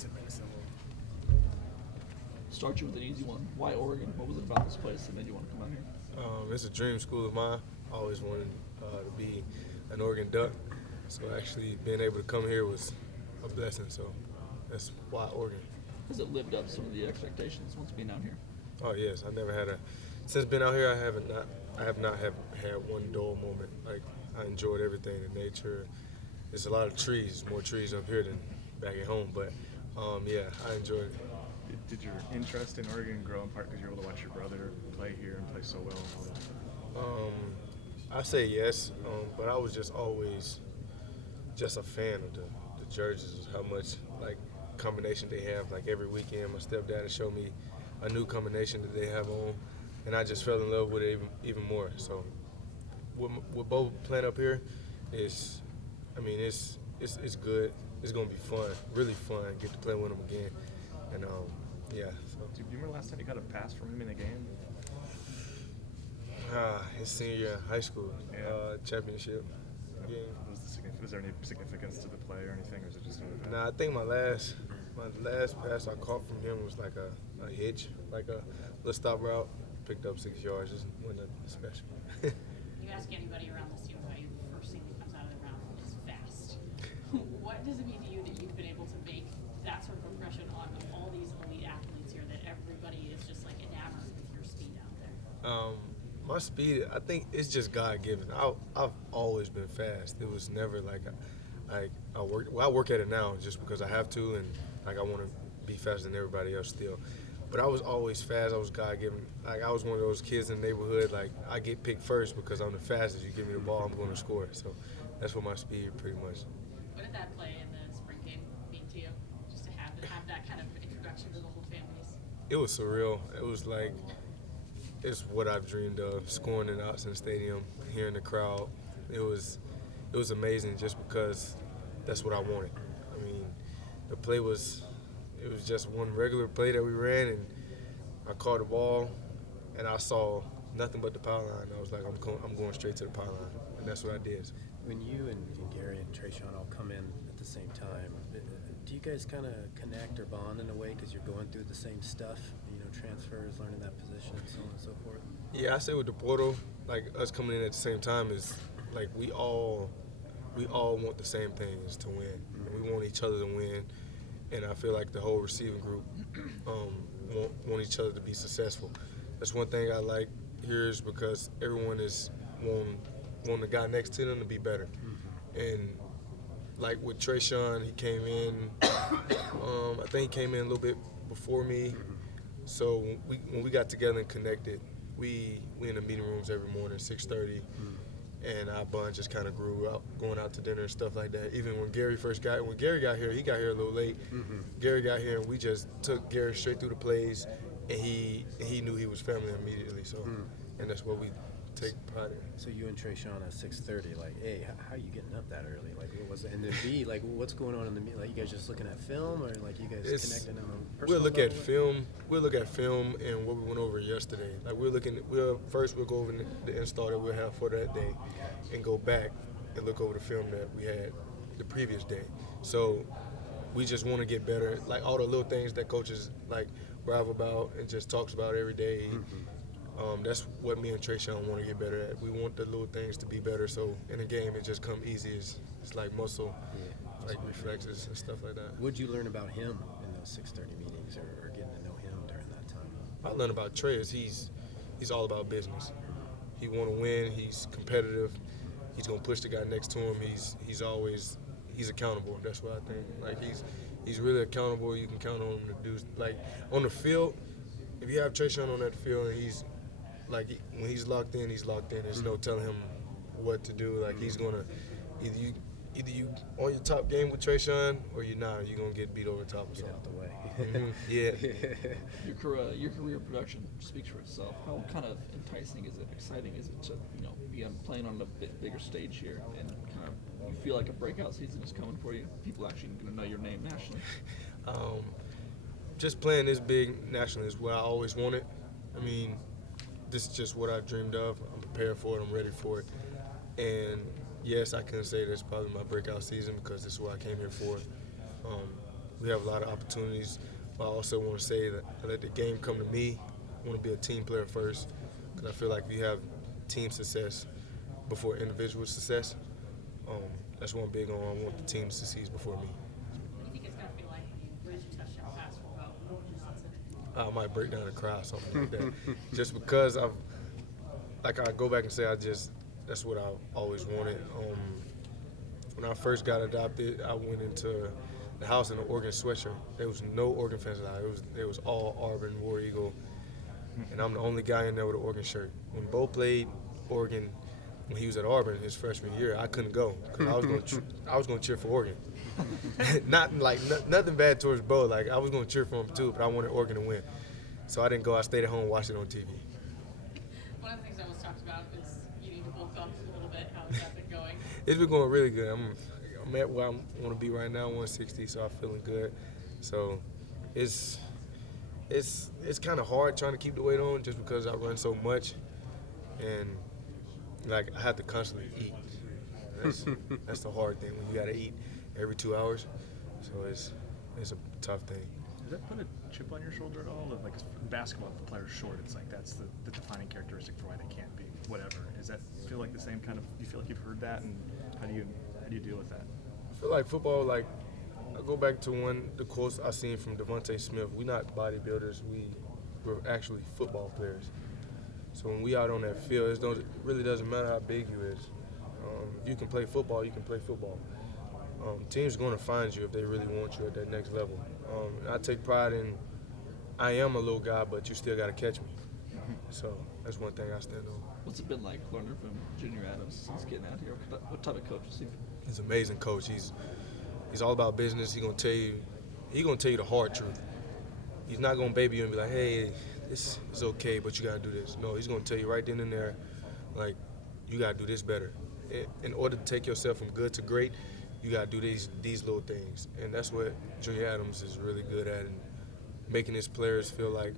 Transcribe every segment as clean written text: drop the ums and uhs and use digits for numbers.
10 minutes in. Start you with an easy one. Why Oregon? What was it about this place that made you want to come out here? It's a dream school of mine. I always wanted to be an Oregon Duck. So actually being able to come here was a blessing. So that's why Oregon. Has it lived up to some of the expectations once being out here? Oh yes, I never had since being out here. I have not had one dull moment. Like I enjoyed everything, the nature. There's a lot of trees, more trees up here than back at home. But yeah, I enjoyed it. Did your interest in Oregon grow in part because you were able to watch your brother play here and play so well and all that? I say yes, but I was just always just a fan of the jerseys, how much like combination they have. Like every weekend, my stepdad would show me a new combination that they have on, and I just fell in love with it even more. So with Bo playing up here, it's good. It's gonna be fun, really fun. Get to play with him again, and yeah. So. Do you remember last time you got a pass from him in a game? His senior year in high school, championship game. Was there any significance to the play or anything, or is it just another pass? Nah, I think my last pass I caught from him was like a hitch, like a little stop route. Picked up 6 yards, just wasn't nothing special. You ask anybody around this team about you, the first thing that comes out of their mouth is fast. What does it mean to you that you've been able to make that sort of impression on all these elite athletes here, that everybody is just like enamored with your speed out there? My speed, I think it's just God-given. I've always been fast. It was never like I work at it now just because I have to, and like I want to be faster than everybody else still. But I was always fast. I was God-given. Like I was one of those kids in the neighborhood. Like I get picked first because I'm the fastest. You give me the ball, I'm going to score. So that's what my speed pretty much. What did that play in the spring game mean to you? Just to have that kind of introduction to the whole fan base. It was surreal. It was like it's what I've dreamed of. Scoring in Austin Stadium, hearing the crowd. It was amazing just because that's what I wanted. I mean, the play was. It was just one regular play that we ran, and I caught the ball, and I saw nothing but the power line. I was like, I'm going straight to the power line, and that's what I did. When you and Gary and Trayshawn all come in at the same time, do you guys kind of connect or bond in a way because you're going through the same stuff, transfers, learning that position, and so on and so forth? Yeah, I say with the portal, like us coming in at the same time is like we all want the same thing, is to win. And we want each other to win. And I feel like the whole receiving group want each other to be successful. That's one thing I like here is because everyone is wanting the guy next to them to be better. And like with Trayshawn, he came in, I think he came in a little bit before me. So when we got together and connected, we in the meeting rooms every morning, 6:30. And our bond just kind of grew up, going out to dinner and stuff like that. Even when Gary got here, he got here a little late. Gary got here, and we just took Gary straight through the plays, and he knew he was family immediately. So, and that's what we take pride in. So you and Trayshawn at 6:30, like, hey, how are you getting up that early? Like, what was it? And then B, like, what's going on in the like, you guys just looking at film, or like you guys connecting on a personal We'll look at level? film. We'll look at film and what we went over yesterday. Like we'll go over the install that we'll have for that day, and go back and look over the film that we had the previous day. So we just want to get better. Like all the little things that coaches like rave about and just talks about every day. That's what me and Trayshawn want to get better at. We want the little things to be better, so in the game it just come easy. It's like muscle, like reflexes and stuff like that. What'd you learn about him in those 6:30 meetings, or getting to know him during that time? I learned about Trey is he's all about business. He want to win. He's competitive. He's gonna push the guy next to him. He's accountable. That's what I think. Like he's really accountable. You can count on him to do like on the field. If you have Trayshawn on that field and he's like when he's locked in, he's locked in. There's no telling him what to do. Like he's gonna either you on your top game with Trayshawn or you're not. You're gonna get beat over the top or Get something. out the way. Yeah. Your career production speaks for itself. How kind of enticing is it, exciting is it to be playing on a bit bigger stage here, and kind of you feel like a breakout season is coming for you? People actually going to know your name nationally. Just playing this big nationally is what I always wanted. I mean, this is just what I dreamed of. I'm prepared for it. I'm ready for it. And yes, I can say this is probably my breakout season because this is what I came here for. we have a lot of opportunities. But I also want to say that I let the game come to me. I want to be a team player first because I feel like if you have team success before individual success, that's one big on. I want the team to succeed before me. What do you think it's going to feel like when you bridge a touchdown pass for Bo Johnson? I might break down and cry or something like that. Just because I go back and say that's what I always wanted. When I first got adopted, I went into the house in an Oregon sweatshirt. There was no Oregon fans allowed. It was all Auburn, War Eagle, and I'm the only guy in there with an Oregon shirt. When Bo played Oregon, when he was at Auburn his freshman year, I couldn't go because I was going to cheer for Oregon. Nothing bad towards Bo. Like I was going to cheer for him too, but I wanted Oregon to win, so I didn't go. I stayed at home and watched it on TV. One of the things that was talked about is you need to bulk up a little bit. How's that been going? It's been going really good. I'm at where I want to be right now, 160, so I'm feeling good. So it's kind of hard trying to keep the weight on just because I run so much, and like I have to constantly eat. That's the hard thing when you got to eat every 2 hours. So it's a tough thing. Does that put a chip on your shoulder at all? Like basketball, if the player's short, it's like that's the defining characteristic for why they can't be whatever. Does that feel like the same kind of? Do you feel like you've heard that, and how do you deal with that? I feel like football, like I go back to the quotes I seen from Devontae Smith. We're not bodybuilders. We're actually football players. So when we out on that field, it really doesn't matter how big you is. If you can play football, you can play football. Teams are going to find you if they really want you at that next level. I take pride in I am a little guy, but you still got to catch me. So that's one thing I stand on. What's it been like learning from Junior Adams since getting out here? What type of coach is he? He's an amazing coach. He's all about business. He's gonna tell you the hard truth. He's not gonna baby you and be like, hey, this is okay, but you gotta do this. No, he's gonna tell you right then and there, like, you gotta do this better. In order to take yourself from good to great, you gotta do these little things, and that's what Junior Adams is really good at, and making his players feel like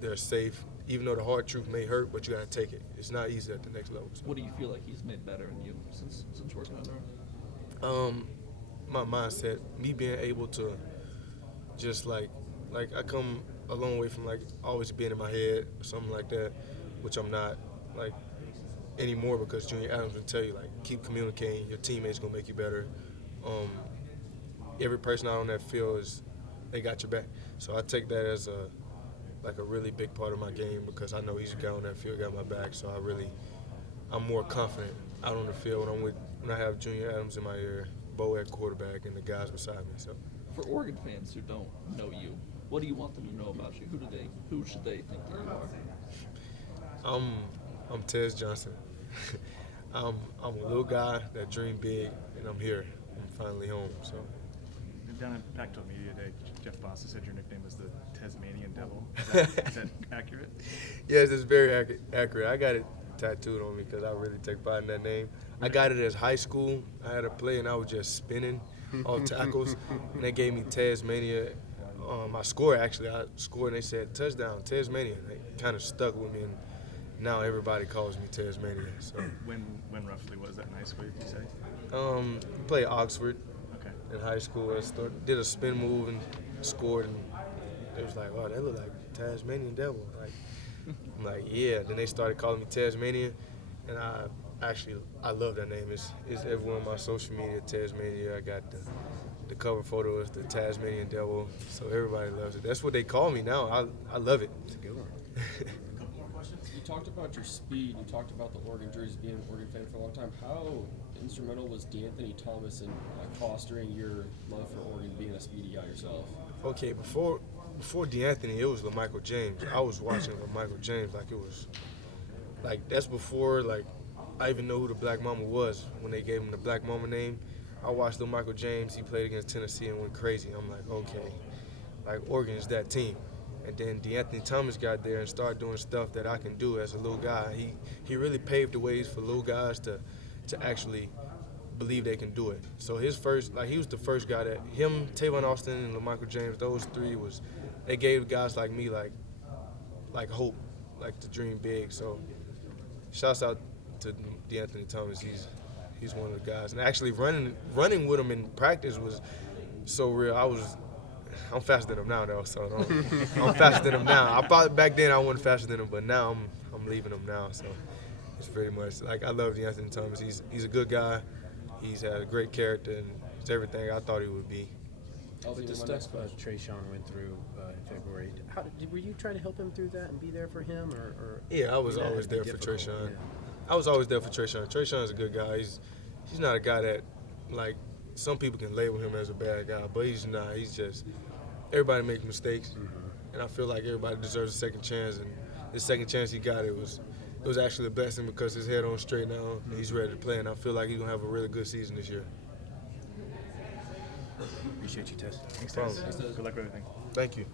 they're safe, even though the hard truth may hurt, but you gotta take it. It's not easy at the next level. So. What do you feel like he's made better in you since working under him? My mindset, me being able to just like I come a long way from like always being in my head or something like that, which I'm not like anymore because Junior Adams will tell you like keep communicating. Your teammates gonna make you better. Every person out on that field they got your back. So I take that as a really big part of my game because I know each guy on that field got my back. So I'm more confident out on the field when I have Junior Adams in my ear, Bo at quarterback, and the guys beside me. So, for Oregon fans who don't know you, what do you want them to know about you? Who should they think that you are? I'm Tez Johnson. I'm a little guy that dreamed big, and I'm here. I'm finally home. So. Down at Pac-12 Media Day, Jeff Bossa said your nickname was the Tasmanian Devil. Is that accurate? Yes, it's very accurate. I got it tattooed on me because I really take pride in that name. I got it as high school. I had a play and I was just spinning off tackles, and they gave me Tasmania. I scored and they said touchdown Tasmania. And it kind of stuck with me, and now everybody calls me Tasmania. So when roughly was that in high school? Did you say? Played Oxford. Okay. In high school, did a spin move and scored, and it was like, wow, that look like Tasmanian Devil. I'm like, yeah. Then they started calling me Tasmania, and I love that name. It's everywhere on my social media, Tasmania. I got the cover photo is the Tasmanian Devil, so everybody loves it. That's what they call me now. I love it. It's a good one. A couple more questions. You talked about your speed. You talked about the Oregon jerseys, being an Oregon fan for a long time. How instrumental was D'Anthony Thomas in fostering your love for Oregon, being a speedy guy yourself? Okay, before D'Anthony, it was LaMichael James. I was watching LaMichael James like it was that's before I even know who the Black Mama was when they gave him the Black Mama name. I watched LaMichael James. He played against Tennessee and went crazy. I'm like, okay, Oregon is that team. And then D'Anthony Thomas got there and started doing stuff that I can do as a little guy. He really paved the ways for little guys to actually believe they can do it. So he was the first guy that him, Tavon Austin, and LaMichael James, those three they gave guys like me like hope, like to dream big. So shouts out to D'Anthony Thomas. He's one of the guys. And actually running with him in practice was so real. I'm faster than him now, though. So I'm faster than him now. I thought back then I wasn't faster than him, but now I'm leaving him now. So it's pretty much like I love Anthony Thomas. He's a good guy. He's had a great character, and it's everything I thought he would be. With the stuff Trayshawn went through in February, were you trying to help him through that and be there for him, or Yeah, I was that always had to there be for difficult? Trayshawn. Yeah. I was always there for Trayshawn. Trayshawn's a good guy. He's not a guy that, like, some people can label him as a bad guy, but he's not. He's just, everybody makes mistakes, and I feel like everybody deserves a second chance. And the second chance he got, it was actually a blessing because his head on straight now and he's ready to play. And I feel like he's gonna have a really good season this year. Appreciate you, Tess. Thanks, Problem. Tez. Good luck with everything. Thank you.